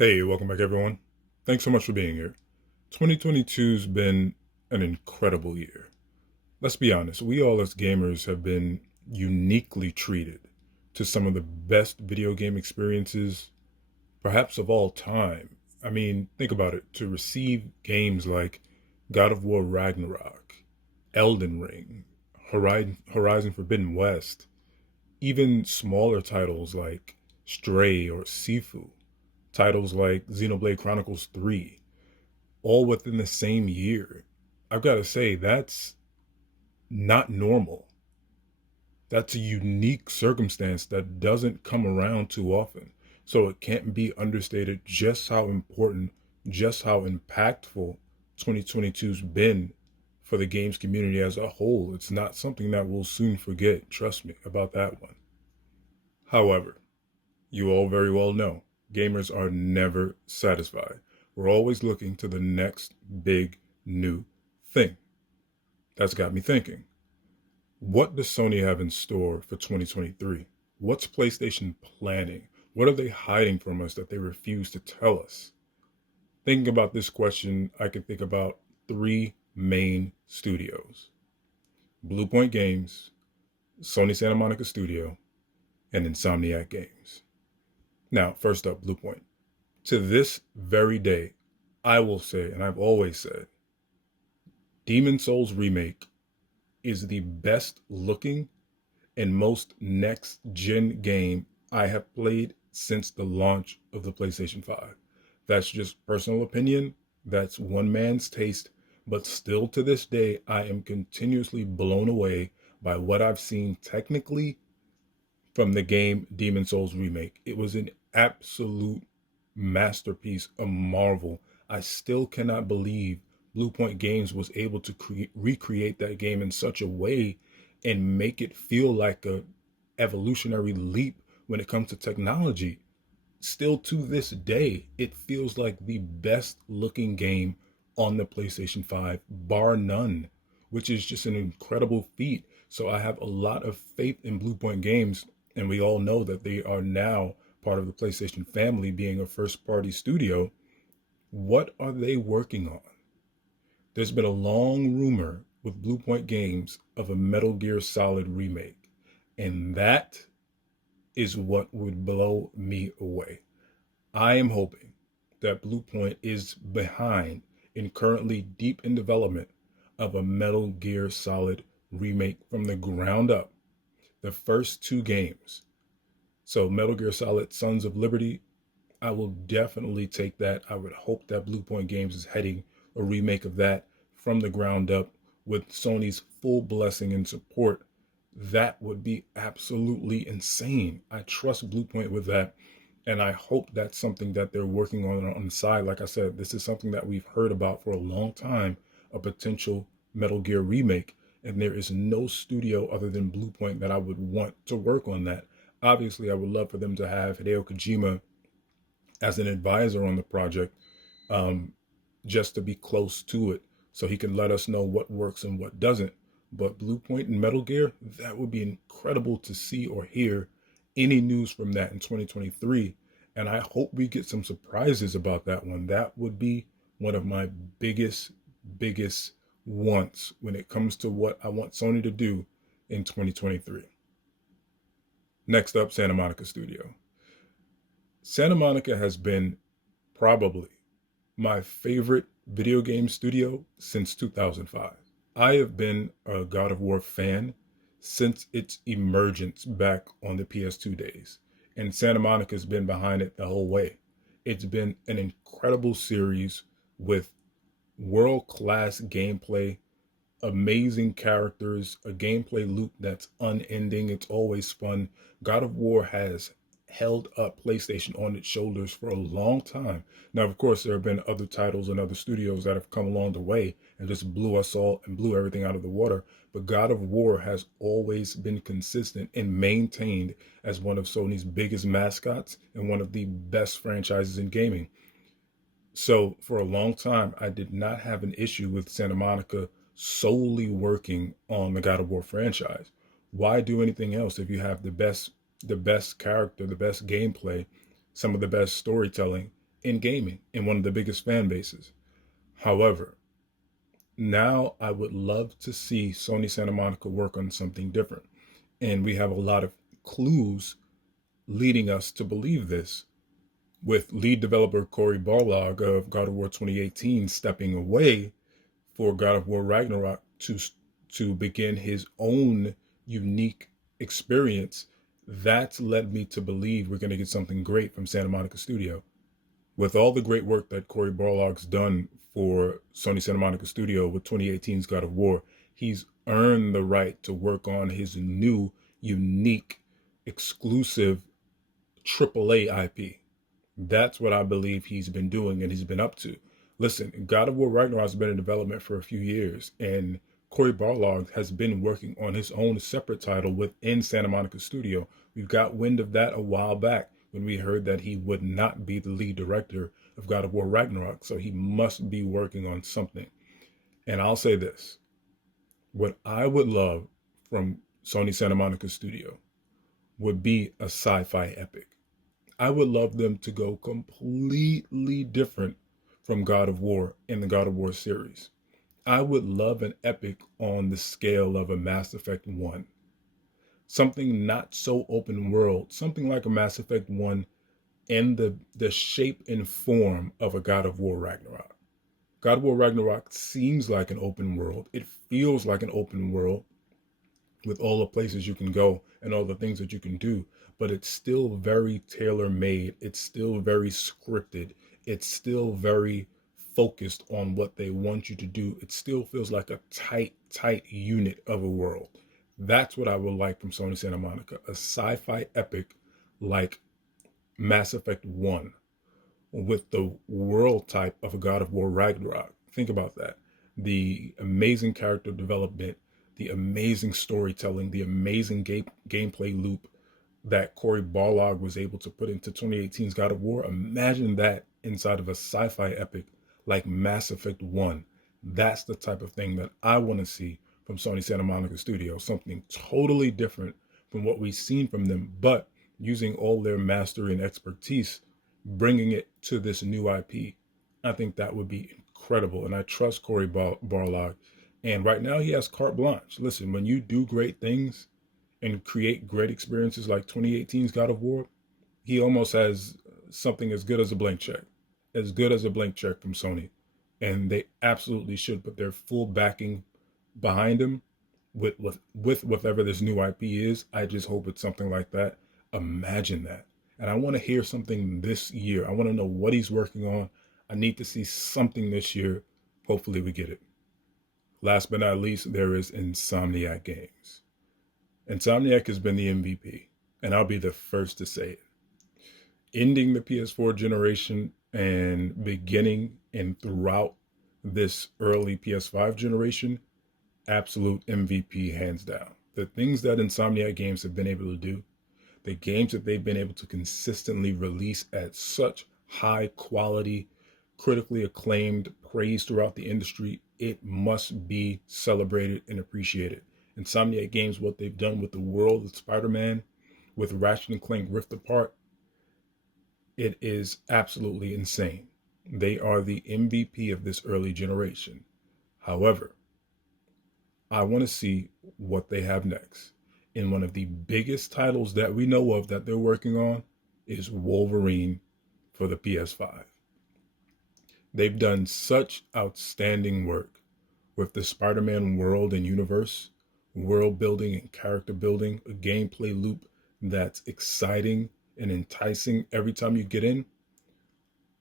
Hey, welcome back, everyone. Thanks so much for being here. 2022's been an incredible year. Let's be honest, we all as gamers have been uniquely treated to some of the best video game experiences, perhaps of all time. I mean, think about it. To receive games like God of War Ragnarok, Elden Ring, Horizon Forbidden West, even smaller titles like Stray or Sifu, titles like Xenoblade Chronicles 3, all within the same year. I've got to say, that's not normal. That's a unique circumstance that doesn't come around too often. So it can't be understated just how important, just how impactful 2022's been for the games community as a whole. It's not something that we'll soon forget. Trust me about that one. However, you all very well know gamers are never satisfied. We're always looking to the next big new thing. That's got me thinking. What does Sony have in store for 2023? What's PlayStation planning? What are they hiding from us that they refuse to tell us? Thinking about this question, I can think about three main studios: Bluepoint Games, Sony Santa Monica Studio, and Insomniac Games. Now, first up, Bluepoint. To this very day, I will say, and I've always said, Demon Souls Remake is the best looking and most next gen game I have played since the launch of the PlayStation 5. That's just personal opinion. That's one man's taste. But still to this day, I am continuously blown away by what I've seen technically from the game Demon Souls Remake. It was an absolute masterpiece, a marvel. I still cannot believe Bluepoint Games was able to recreate that game in such a way and make it feel like a evolutionary leap when it comes to technology. Still to this day, it feels like the best looking game on the PlayStation 5, bar none, which is just an incredible feat. So I have a lot of faith in Bluepoint Games, and we all know that they are now part of the PlayStation family, being a first party studio. What are they working on? There's been a long rumor with Bluepoint Games of a Metal Gear Solid remake, and that is what would blow me away. I am hoping that Bluepoint is behind and currently deep in development of a Metal Gear Solid remake from the ground up. The first two games. So Metal Gear Solid Sons of Liberty, I will definitely take that. I would hope that Bluepoint Games is heading a remake of that from the ground up with Sony's full blessing and support. That would be absolutely insane. I trust Bluepoint with that. And I hope that's something that they're working on the side. Like I said, this is something that we've heard about for a long time, a potential Metal Gear remake. And there is no studio other than Bluepoint that I would want to work on that. Obviously, I would love for them to have Hideo Kojima as an advisor on the project, um, just to be close to it so he can let us know what works and what doesn't. But Bluepoint and Metal Gear, that would be incredible to see or hear any news from that in 2023. And I hope we get some surprises about that one. That would be one of my biggest wants when it comes to what I want Sony to do in 2023. Next up, Santa Monica Studio. Santa Monica has been probably my favorite video game studio since 2005. I have been a God of War fan since its emergence back on the PS2 days, and Santa Monica's been behind it the whole way. It's been an incredible series with world-class gameplay, amazing characters, a gameplay loop that's unending. It's always fun. God of War has held up PlayStation on its shoulders for a long time. Now, of course, there have been other titles and other studios that have come along the way and just blew us all and blew everything out of the water. But God of War has always been consistent and maintained as one of Sony's biggest mascots and one of the best franchises in gaming. So for a long time, I did not have an issue with Santa Monica solely working on the God of War franchise. Why do anything else if you have the best character, the best gameplay, some of the best storytelling, in gaming and one of the biggest fan bases. However, now I would love to see Sony Santa Monica work on something different. And we have a lot of clues leading us to believe this, with lead developer Cory Barlog of God of War 2018 stepping away for God of War Ragnarok to begin his own unique experience. That's led me to believe we're going to get something great from Santa Monica Studio. With all the great work that Cory Barlog's done for Sony Santa Monica Studio with 2018's God of War, he's earned the right to work on his new, unique, exclusive AAA IP. That's what I believe he's been doing and he's been up to. Listen, God of War Ragnarok has been in development for a few years, and Cory Barlog has been working on his own separate title within Santa Monica Studio. We got wind of that a while back when we heard that he would not be the lead director of God of War Ragnarok, so he must be working on something. And I'll say this, what I would love from Sony Santa Monica Studio would be a sci-fi epic. I would love them to go completely different from God of War in the God of War series. I would love an epic on the scale of a Mass Effect 1. Something not so open world, something like a Mass Effect 1 in the shape and form of a God of War Ragnarok. God of War Ragnarok seems like an open world. It feels like an open world with all the places you can go and all the things that you can do, but it's still very tailor-made. It's still very scripted. It's still very focused on what they want you to do. It still feels like a tight unit of a world. That's what I would like from Sony Santa Monica, a sci-fi epic like Mass Effect 1 with the world type of a God of War Ragnarok. Think about that. The amazing character development, the amazing storytelling, the amazing gameplay loop that Cory Barlog was able to put into 2018's God of War. Imagine that inside of a sci-fi epic like Mass Effect 1. That's the type of thing that I want to see from Sony Santa Monica Studio. Something totally different from what we've seen from them, but using all their mastery and expertise, bringing it to this new IP. I think that would be incredible. And I trust Cory Barlog. And right now he has carte blanche. Listen, when you do great things and create great experiences like 2018's God of War, he almost has something as good as a blank check. As good as a blank check from Sony. And they absolutely should put their full backing behind him with whatever this new IP is. I just hope it's something like that. Imagine that. And I want to hear something this year. I want to know what he's working on. I need to see something this year. Hopefully we get it. Last but not least, there is Insomniac Games. Insomniac has been the MVP, and I'll be the first to say it. Ending the PS4 generation and beginning and throughout this early PS5 generation, absolute MVP hands down. The things that Insomniac Games have been able to do, the games that they've been able to consistently release at such high quality, critically acclaimed, praised throughout the industry, it must be celebrated and appreciated. Insomniac Games, what they've done with the world of Spider-Man, with Ratchet and Clank Rift Apart, it is absolutely insane. They are the MVP of this early generation. However, I want to see what they have next. And one of the biggest titles that we know of that they're working on is Wolverine for the PS5. They've done such outstanding work with the Spider-Man world and universe, world building and character building, a gameplay loop that's exciting and enticing every time you get in.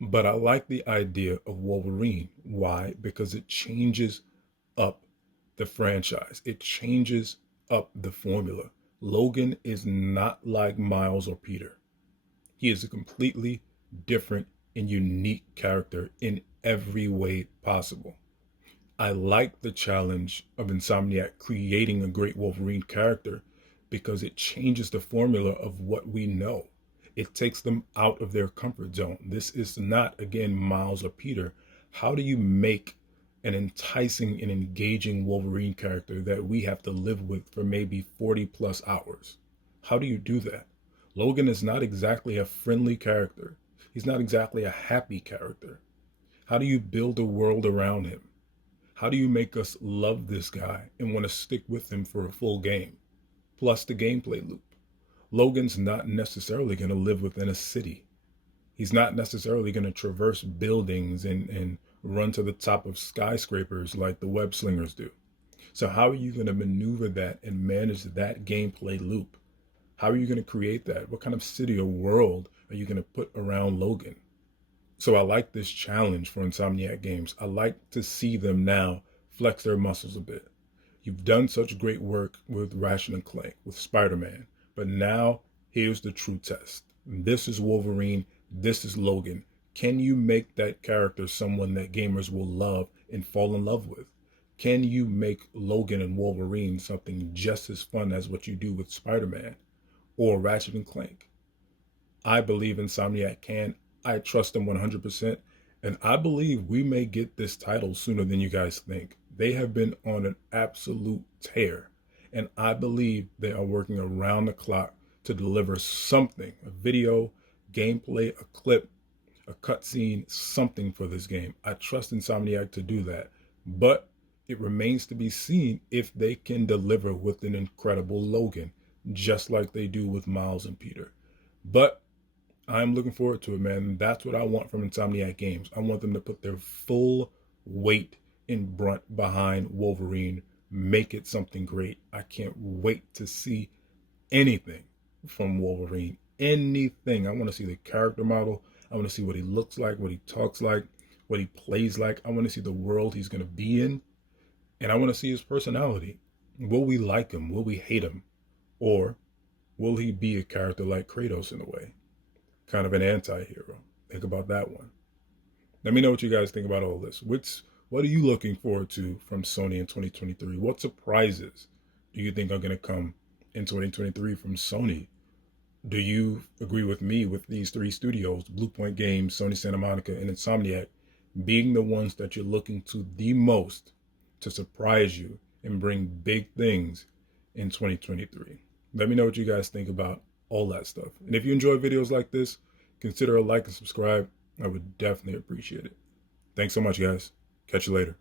But I like the idea of Wolverine. Why? Because it changes up the franchise. It changes up the formula. Logan is not like Miles or Peter. He is a completely different and unique character in every way possible. I like the challenge of Insomniac creating a great Wolverine character because it changes the formula of what we know. It takes them out of their comfort zone. This is not, again, Miles or Peter. How do you make an enticing and engaging Wolverine character that we have to live with for maybe 40 plus hours? How do you do that? Logan is not exactly a friendly character. He's not exactly a happy character. How do you build a world around him? How do you make us love this guy and want to stick with him for a full game? Plus the gameplay loop. Logan's not necessarily going to live within a city. He's not necessarily going to traverse buildings and run to the top of skyscrapers like the web slingers do. So how are you going to maneuver that and manage that gameplay loop? How are you going to create that? What kind of city or world are you going to put around Logan? So I like this challenge for Insomniac Games. I like to see them now flex their muscles a bit. You've done such great work with Ratchet and Clank, with Spider-Man, but now here's the true test. This is Wolverine. This is Logan. Can you make that character someone that gamers will love and fall in love with? Can you make Logan and Wolverine something just as fun as what you do with Spider-Man or Ratchet and Clank? I believe Insomniac can. I trust them 100%. And I believe we may get this title sooner than you guys think. They have been on an absolute tear. And I believe they are working around the clock to deliver something, a video, gameplay, a clip, a cutscene, something for this game. I trust Insomniac to do that. But it remains to be seen if they can deliver with an incredible Logan, just like they do with Miles and Peter. But I'm looking forward to it, man. That's what I want from Insomniac Games. I want them to put their full weight and brunt behind Wolverine, make it something great. I can't wait to see anything from Wolverine. Anything. I want to see the character model. I want to see what he looks like, what he talks like, what he plays like. I want to see the world he's going to be in. And I want to see his personality. Will we like him? Will we hate him? Or will he be a character like Kratos in a way? Kind of an anti-hero. Think about that one. Let me know what you guys think about all this. What are you looking forward to from Sony in 2023? What surprises do you think are going to come in 2023 from Sony? Do you agree with me with these three studios, Bluepoint Games, Sony Santa Monica, and Insomniac, being the ones that you're looking to the most to surprise you and bring big things in 2023? Let me know what you guys think about all that stuff. And if you enjoy videos like this, consider a like and subscribe. I would definitely appreciate it. Thanks so much, guys. Catch you later.